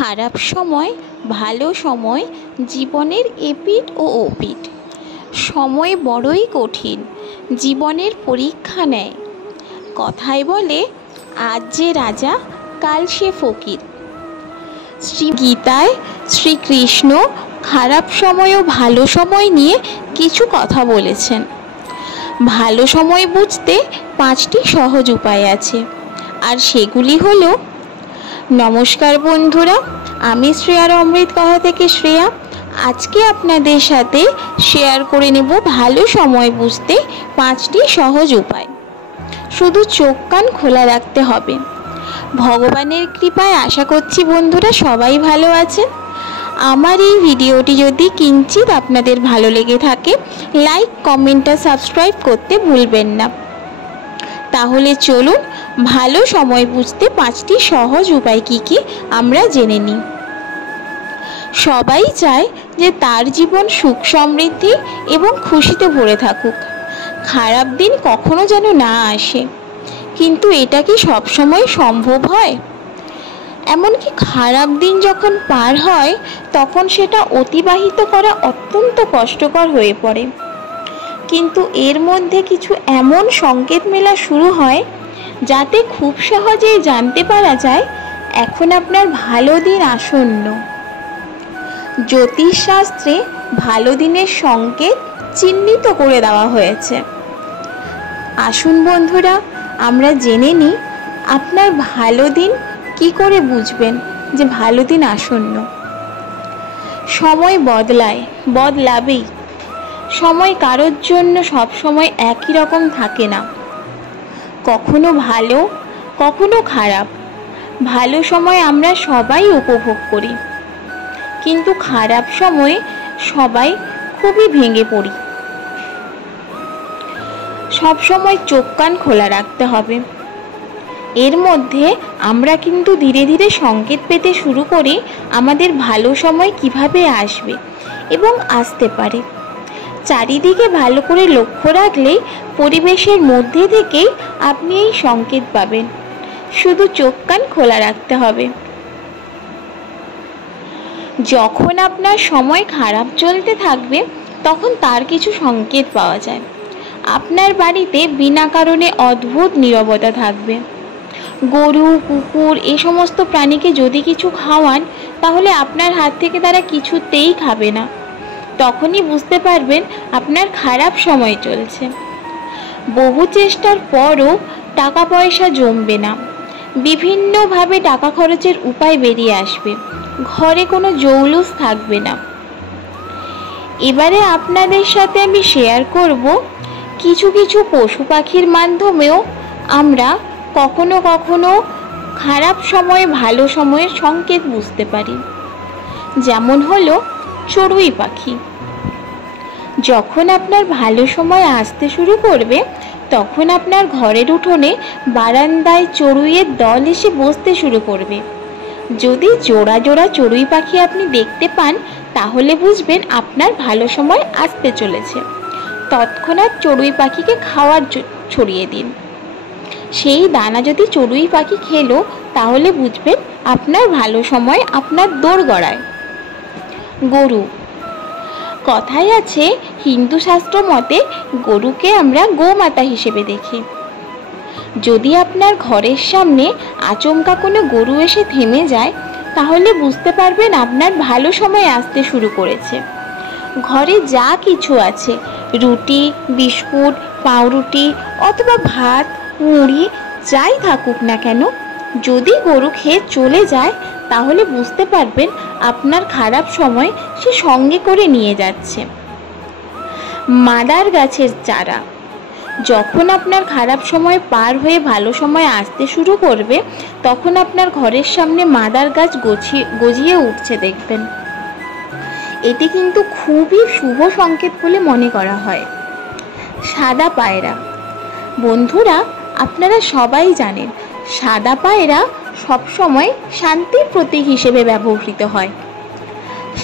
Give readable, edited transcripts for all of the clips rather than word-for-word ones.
খারাপ সময় ভালো সময় জীবনের এপিঠ ও ওপিঠ। সময় বড়ই কঠিন, জীবনের পরীক্ষা নেয়। কথায় বলে, আজ যে রাজা কাল সে ফকির। শ্রী গীতায় শ্রীকৃষ্ণ খারাপ সময় ও ভালো সময় নিয়ে কিছু কথা বলেছেন। ভালো সময় বুঝতে 5টি সহজ উপায় আছে, আর সেগুলি হলো। নমস্কার বন্ধুরা, আমি শ্রেয়ার অমৃত কথা থেকে শ্রেয়া। আজকে আপনাদের সাথে শেয়ার করে নেব ভালো সময় বুঝতে 5টি সহজ উপায়। শুধু চোখ কান খোলা রাখতে হবে। ভগবানের কৃপায় আশা করছি বন্ধুরা সবাই ভালো আছেন। আমার এই ভিডিওটি যদি কিঞ্চিত আপনাদের ভালো লেগে থাকে, লাইক, কমেন্ট আর সাবস্ক্রাইব করতে ভুলবেন না। তাহলে চলুন ভালো সময় বুঝতে 5টি সহজ উপায় কি আমরা জেনে নিই। সবাই চায় যে তার জীবন সুখ সমৃদ্ধি এবং খুশিতে ভরে থাকুক, খারাপ দিন কখনো যেন না আসে। কিন্তু এটা কি সবসময় সম্ভব হয়? এমনকি খারাপ দিন যখন পার হয় তখন সেটা অতিবাহিত করা অত্যন্ত কষ্টকর হয়ে পড়ে। কিন্তু এর মধ্যে কিছু এমন সংকেত মেলা শুরু হয় যাতে খুব সহজেই জানতে পারা যায় এখন আপনার ভালো দিন আসন্ন। জ্যোতিষশাস্ত্রে ভালো দিনের সংকেত চিহ্নিত করে দেওয়া হয়েছে। আসুন বন্ধুরা, আমরা জেনে নিই আপনার ভালো দিন কি করে বুঝবেন যে ভালো দিন আসন্ন। সময় বদলাবেই। সময় কারোর জন্য সব সময় একই রকম থাকে না, কখনো ভালো কখনো খারাপ। ভালো সময় আমরা সবাই উপভোগ করি, কিন্তু খারাপ সময়ে সবাই খুবই ভেঙে পড়ি। সব সময় চোখ কান খোলা রাখতে হবে। এর মধ্যে আমরা কিন্তু ধীরে ধীরে সংকেত পেতে শুরু করি আমাদের ভালো সময় কিভাবে আসবে এবং আসতে পারে। চারিদিকে ভালো করে লক্ষ্য রাখলেই পরিবেশের মধ্যে থেকেই আপনি এই সংকেত পাবেন। শুধু চোখ কান খোলা রাখতে হবে। যখন আপনার সময় খারাপ চলতে থাকবে তখন তার কিছু সংকেত পাওয়া যায়। আপনার বাড়িতে বিনা কারণে অদ্ভুত নীরবতা থাকবে। গরু, কুকুর এ সমস্ত প্রাণীকে যদি কিছু খাওয়ান, তাহলে আপনার হাত থেকে তারা কিছুতেই খাবে না। তখনই বুঝতে পারবেন আপনার খারাপ সময় চলছে। বহু চেষ্টার পরও টাকা পয়সা জমবে না। বিভিন্নভাবে টাকা খরচের উপায় বেরিয়ে আসবে। ঘরে কোনো জৌলুস থাকবে না। এবারে আপনাদের সাথে আমি শেয়ার করব কিছু পশু পাখির মাধ্যমেও আমরা কখনো কখনো খারাপ সময়ে ভালো সময়ের সংকেত বুঝতে পারি। যেমন হলো চড়ুই পাখি। যখন আপনার ভালো সময় আসতে শুরু করবে তখন আপনার ঘরের উঠোনে বারান্দায় চড়ুইয়ের দল এসে বসতে শুরু করবে। যদি জোড়া জোড়া চড়ুই পাখি আপনি দেখতে পান, তাহলে বুঝবেন আপনার ভালো সময় আসতে চলেছে। তৎক্ষণাৎ চড়ুই পাখিকে খাওয়ার ছড়িয়ে দিন। সেই দানা যদি চড়ুই পাখি খেলো, তাহলে বুঝবেন আপনার ভালো সময় আপনার দোরগোড়ায়। গরু। কথায় আছে, হিন্দু শাস্ত্র মতে গরুকে আমরা গোমাতা হিসেবে দেখি। যদি আপনার ঘরের সামনে আচমকা কোনো গরু এসে থেমে যায়, তাহলে বুঝতে পারবেন আপনার ভালো সময় আসতে শুরু করেছে। ঘরে যা কিছু আছে, রুটি, বিস্কুট, পাউরুটি অথবা ভাত, মুড়ি যাই থাকুক না কেন, যদি গরু খেয়ে চলে যায়, তাহলে বুঝতে পারবেন আপনার খারাপ সময় সে সঙ্গে করে নিয়ে যাচ্ছে। মাদার গাছের চারা। যখন আপনার খারাপ সময় পার হয়ে ভালো সময় আসতে শুরু করবে, তখন আপনার ঘরের সামনে মাদার গাছ গজিয়ে উঠছে দেখবেন। এটি কিন্তু খুবই শুভ সংকেত বলে মনে করা হয়। সাদা পায়রা। বন্ধুরা, আপনারা সবাই জানেন সাদা পায়রা সবসময় শান্তির প্রতীক হিসেবে ব্যবহৃত হয়।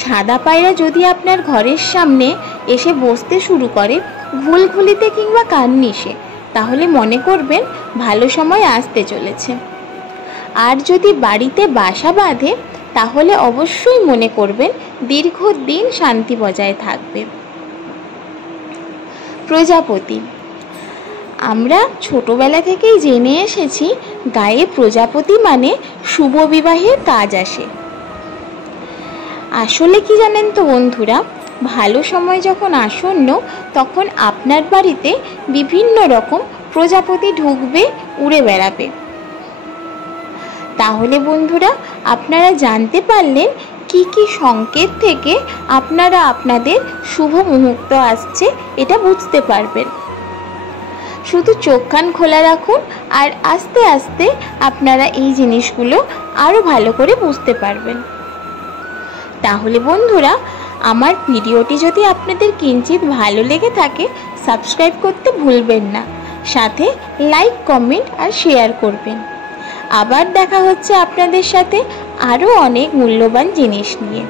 সাদা পায়রা যদি আপনার ঘরের সামনে এসে বসতে শুরু করে ঘুলঘুলিতে কিংবা কার্নিশে, তাহলে মনে করবেন ভালো সময় আসতে চলেছে। আর যদি বাড়িতে বাসা বাঁধে, তাহলে অবশ্যই মনে করবেন দীর্ঘদিন শান্তি বজায় থাকবে। প্রজাপতি। আমরা ছোটবেলা থেকেই জেনে এসেছি গায়ে প্রজাপতি মানে শুভ বিবাহের কাজ আসে। আসলে কি জানেন তো বন্ধুরা, ভালো সময় যখন আসন্ন তখন আপনার বাড়িতে বিভিন্ন রকম প্রজাপতি ঢুকবে, উড়ে বেড়াবে। তাহলে বন্ধুরা, আপনারা জানতে পারলেন কি কি সংকেত থেকে আপনারা আপনাদের শুভ মুহূর্ত আসছে এটা বুঝতে পারবেন। শুধু চোখ কান খোলা রাখুন আর আস্তে আস্তে আপনারা এই জিনিসগুলো আরও ভালো করে বুঝতে পারবেন। তাহলে বন্ধুরা, আমার ভিডিওটি যদি আপনাদের কিঞ্চিত ভালো লেগে থাকে সাবস্ক্রাইব করতে ভুলবেন না, সাথে লাইক, কমেন্ট আর শেয়ার করবেন। আবার দেখা হচ্ছে আপনাদের সাথে আরও অনেক মূল্যবান জিনিস নিয়ে।